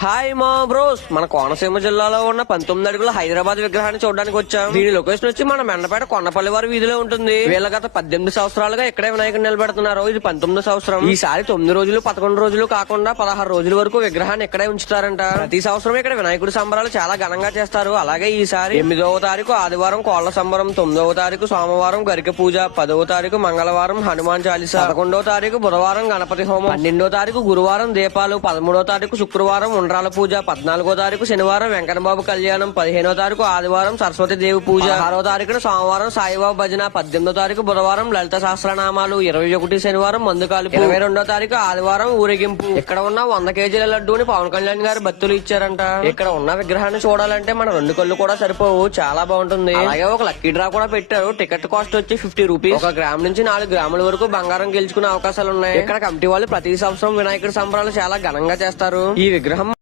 Hi మా bros, మన కోనసీమ జిల్లాలో ఉన్న 19 అడుగుల హైదరాబాద్ విగ్రహాన్ని చూడడానికి వచ్చాం. దీని లొకేషన్ వచ్చి మన మెండపేట కొండపల్లి వారి వీధిలో ఉంటుంది. వీళ్ళ గత 18 సంవత్సరాలుగా ఇక్కడే వినాయకుడు నిలబెడుతున్నారు. ఇది 19 సంవత్సరం. ఈసారి 9 రోజులు 11 రోజులు కాకుండా 16 రోజుల వరకు విగ్రహాన్ని ఇక్కడే ఉంచుతారంట. ప్రతి సంవత్సరం ఇక్కడ వినాయకుడి సంబరాలు చాలా ఘనంగా చేస్తారు. అలాగే ఈసారి 8వ తారీఖు ఆదివారం కోళ్ల సంబరం, 9వ తారీఖు సోమవారం గరిక పూజ, 10వ తారీఖు మంగళవారం హనుమాన్ చాలీసా, 11వ తారీఖు బుధవారం గణపతి హోమం, 12వ తారీఖు గురువారం దీపాలు, 13వ తారీఖు శుక్రవారం ఉండ్రాల పూజ, 14వ తారీఖు శనివారం వెంకటబాబు కళ్యాణం, 15వ తారీఖు ఆదివారం సరస్వతి దేవి పూజ, 16వ తారీఖున సోమవారం సాయిబాబు భజన, 18వ తారీఖు బుధవారం లలిత సహస్రనామాలు, 21 శనివారం మందు కాలుపు, 22వ తారీఖు ఆదివారం ఊరేగింపు. ఇక్కడ ఉన్న 100 కేజీల లడ్డూని పవన్ కళ్యాణ్ గారు భక్తులు ఇచ్చారంట. ఇక్కడ ఉన్న విగ్రహాన్ని చూడాలంటే మన 2 కళ్ళు కూడా సరిపోవు, చాలా బాగుంటుంది. అలాగే ఒక లక్కీ డ్రా కూడా పెట్టారు. టికెట్ కాస్ట్ వచ్చి 50 రూపీస్. 1 గ్రామ్ నుంచి 4 గ్రాముల వరకు బంగారం గెలుచుకునే అవకాశాలు ఉన్నాయి. ఇక్కడ కమిటీ వాళ్ళు ప్రతి సంవత్సరం వినాయకుడి సంబరాలు చాలా ఘనంగా చేస్తారు. ఈ విగ్రహం